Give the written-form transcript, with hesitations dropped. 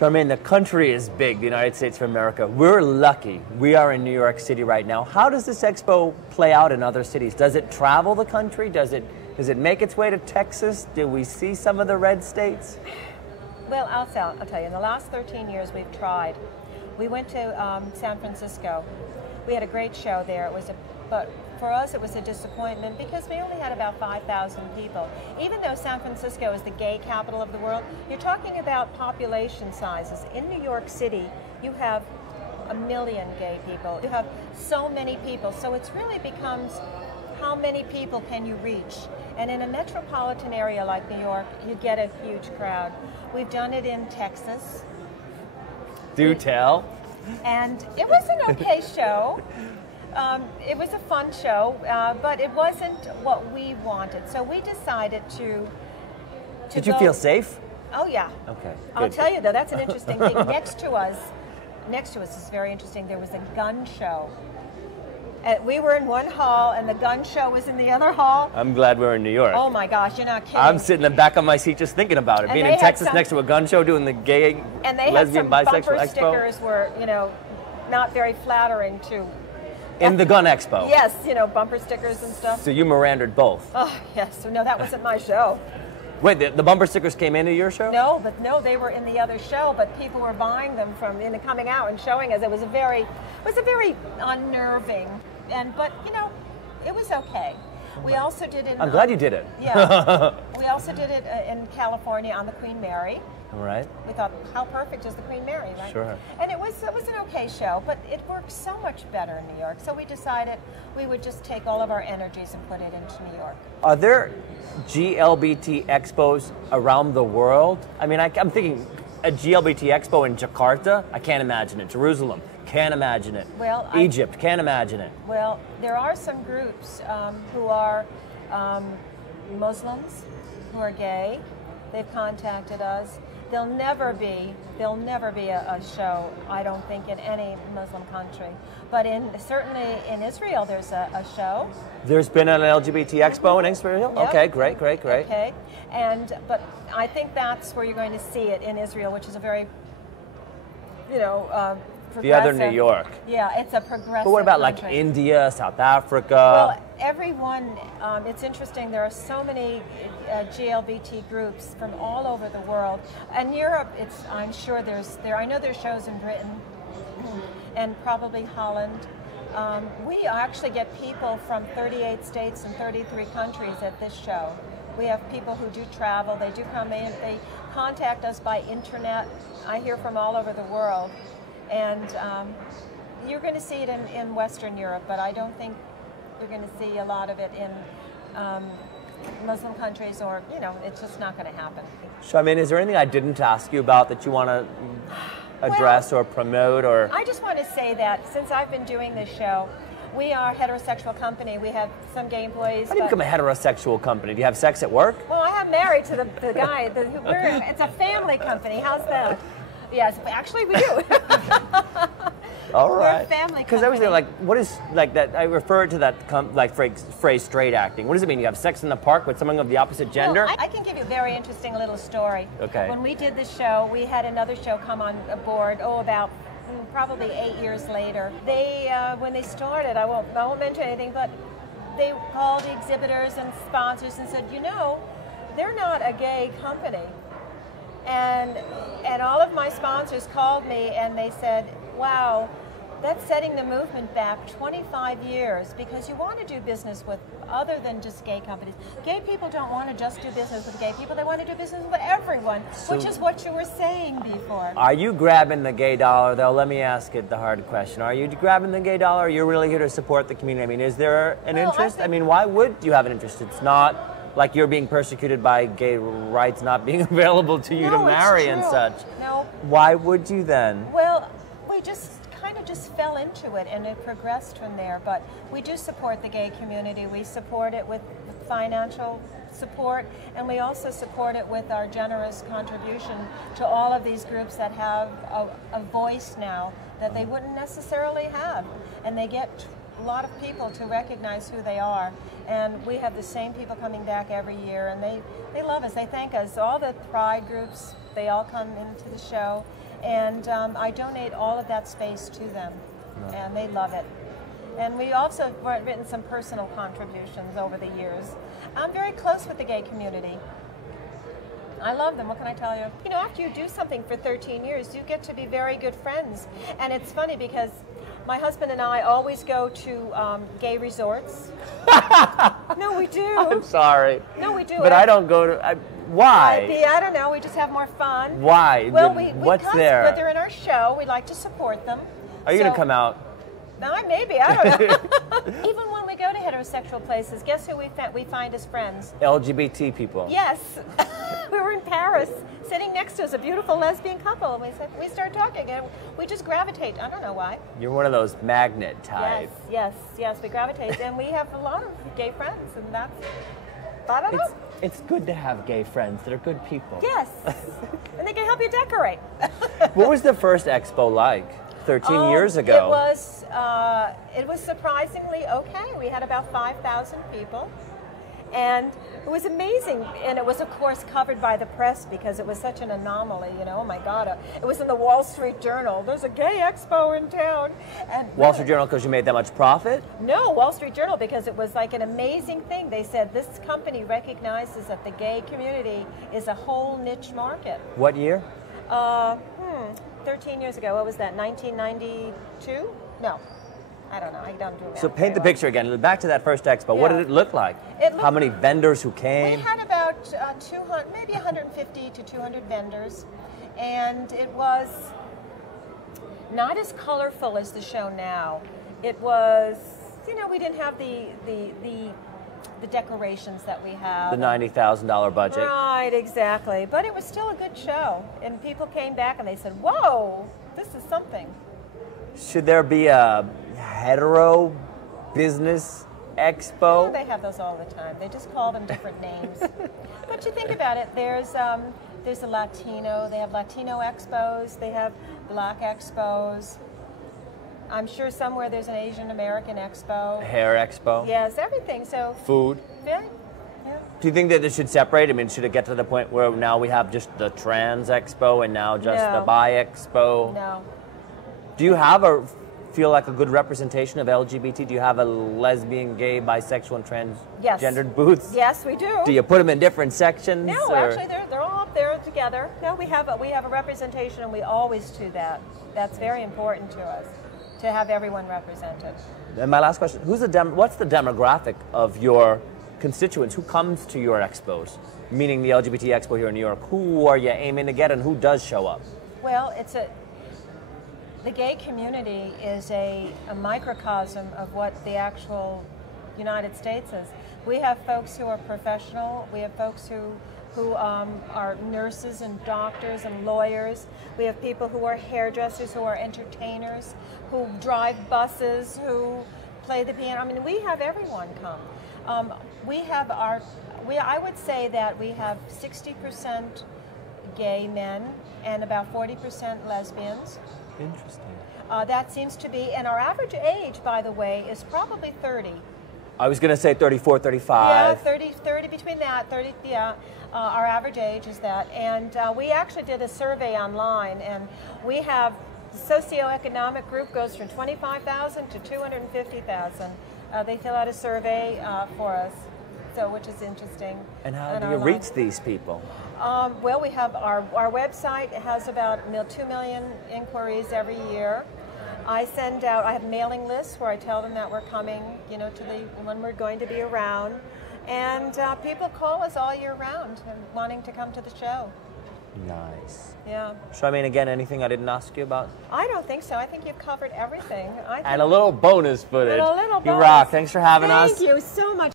Charmaine, the country is big, the United States of America. We're lucky. We are in New York City right now. How does this expo play out in other cities? Does it travel the country? Does it make its way to Texas? Do we see some of the red states? Well, I'll tell you, in the last 13 years we've tried. We went to San Francisco. We had a great show there. But for us it was a disappointment because we only had about 5,000 people. Even though San Francisco is the gay capital of the world, you're talking about population sizes. In New York City, you have 1 million gay people. You have so many people, so it really becomes how many people can you reach? And in a metropolitan area like New York, you get a huge crowd. We've done it in Texas. Do tell. And it was an okay show. It was a fun show, but it wasn't what we wanted. So we decided to Did you feel safe? Oh yeah. Okay. I'll tell you though, that's an interesting thing. Next to us is very interesting. There was a gun show. We were in one hall, and the gun show was in the other hall. I'm glad we're in New York. Oh my gosh, you're not kidding. I'm sitting in the back of my seat just thinking about it. Being in Texas next to a gun show, doing the gay, lesbian, bisexual expo. And they had some bumper stickers were, not very flattering to. In the gun expo. Yes, bumper stickers and stuff. So you Mirandaed both. Oh yes. No, that wasn't my show. Wait, the bumper stickers came into your show? No, they were in the other show, but people were buying them coming out and showing us. It was a very unnerving, but it was okay. We also did it. I'm glad you did it. Yeah. We also did it in California on the Queen Mary. All right. We thought, how perfect is the Queen Mary, right? Sure. And it was an okay show, but it worked so much better in New York. So we decided we would just take all of our energies and put it into New York. Are there GLBT expos around the world? I mean, I'm thinking a GLBT expo in Jakarta. I can't imagine it. Jerusalem. Can't imagine it. Well, Egypt. Can't imagine it. Well, there are some groups who are Muslims, who are gay. They've contacted us. There'll never be a show, I don't think, in any Muslim country. But certainly in Israel, there's a show. There's been an LGBT expo in Israel? Yep. Okay, great. Okay, but I think that's where you're going to see it in Israel, which is a very, progressive. The other New York. Yeah, it's a progressive But what about country. like India, South Africa? Well, everyone, it's interesting, there are so many GLBT groups from all over the world. And Europe, I'm sure I know there's shows in Britain and probably Holland. We actually get people from 38 states and 33 countries at this show. We have people who do travel, they do come in, they contact us by internet. I hear from all over the world. And you're going to see it in Western Europe, but I don't think you're going to see a lot of it in Muslim countries, or, it's just not going to happen. Charmaine, is there anything I didn't ask you about that you want to address or promote? Or I just want to say that since I've been doing this show, we are a heterosexual company. We have some gay employees. How do you become a heterosexual company? Do you have sex at work? Well, I am married to the guy. It's a family company. How's that? Yes, actually we do. All right. We're a family Because I was thinking, what is that? I refer to that phrase straight acting. What does it mean? You have sex in the park with someone of the opposite gender? Well, I can give you a very interesting little story. Okay. When we did this show, we had another show come on board. About probably 8 years later. They when they started, I won't mention anything, but they called exhibitors and sponsors and said, they're not a gay company. And all of my sponsors called me and they said, wow, that's setting the movement back 25 years, because you want to do business with other than just gay companies. Gay people don't want to just do business with gay people, they want to do business with everyone, which is what you were saying before. Are you grabbing the gay dollar, though? Let me ask it the hard question. Are you grabbing the gay dollar, or are you really here to support the community? I mean, is there an interest? Why would you have an interest? It's not like you're being persecuted by gay rights not being available to you to marry and such. No. Why would you then? Well, we just kind of fell into it, and it progressed from there. But we do support the gay community. We support it with financial support, and we also support it with our generous contribution to all of these groups that have a voice now that they wouldn't necessarily have. And they get a lot of people to recognize who they are. And we have the same people coming back every year, and they love us. They thank us. All the pride groups, they all come into the show. And I donate all of that space to them, and they love it. And we also have written some personal contributions over the years. I'm very close with the gay community. I love them, what can I tell you? You know, after you do something for 13 years, you get to be very good friends. And it's funny because my husband and I always go to gay resorts. No, we do. I'm sorry. No, we do. But I don't go to, why? I don't know, we just have more fun. Why? Well, what's there? But they're in our show, we like to support them. Are you going to come out? No, maybe, I don't know. Even when we go to heterosexual places, guess who we find as friends? LGBT people. Yes. We were in Paris, sitting next to us, a beautiful lesbian couple, and we started talking, and we just gravitate. I don't know why. You're one of those magnet types. Yes, we gravitate, and we have a lot of gay friends, and that's, I don't know. It's good to have gay friends. They're good people. Yes, and they can help you decorate. What was the first expo like? 13 years ago. It was surprisingly okay. We had about 5,000 people, and it was amazing. And it was, of course, covered by the press because it was such an anomaly. You know, oh my God! It was in the Wall Street Journal. There's a gay expo in town. And Wall Street Journal because you made that much profit? No, Wall Street Journal because it was like an amazing thing. They said this company recognizes that the gay community is a whole niche market. What year? 13 years ago. What was that, 1992? No, I don't know. I don't do that. So paint the picture again. Back to that first expo. Yeah. What did it look like? How many vendors who came? We had about 200, maybe 150 to 200 vendors, and it was not as colorful as the show now. It was, you know, we didn't have the decorations that we have. The $90,000 budget. Right, exactly. But it was still a good show. And people came back and they said, whoa, this is something. Should there be a hetero business expo? Oh, they have those all the time. They just call them different names. But you think about it, there's a Latino, they have Latino expos, they have Black expos. I'm sure somewhere there's an Asian American expo. Hair expo. Yes, everything. So food. Yeah. Do you think that this should separate? I mean, should it get to the point where now we have just the trans expo and now just the bi expo? No. Do you feel like a good representation of LGBT? Do you have a lesbian, gay, bisexual, and transgendered booths? Yes, we do. Do you put them in different sections? No, actually, they're all up there together. No, we have a representation, and we always do that. That's very important to us, to have everyone represented. And my last question, what's the demographic of your constituents? Who comes to your expos? Meaning the LGBT Expo here in New York. Who are you aiming to get and who does show up? Well, the gay community is a microcosm of what the actual United States is. We have folks who are professional. We have folks who are nurses and doctors and lawyers. We have people who are hairdressers, who are entertainers, who drive buses, who play the piano. I mean, we have everyone come. I would say that we have 60% gay men and about 40% lesbians. Interesting. That seems to be, and our average age, by the way, is probably 30. I was going to say 34, 35. Yeah, 30 between that, 30, yeah. Our average age is that. And we actually did a survey online, and we have the socioeconomic group goes from 25,000 to 250,000. They fill out a survey for us, which is interesting. And how do you reach these people? Well, we have our website has about 2 million inquiries every year. I have mailing lists where I tell them that we're coming, when we're going to be around. And people call us all year round and wanting to come to the show. Nice. Yeah. Charmaine, again, anything I didn't ask you about? I don't think so. I think you've covered everything. And a little bonus footage. And a little bonus. You rock. Thanks for having us. Thank you so much.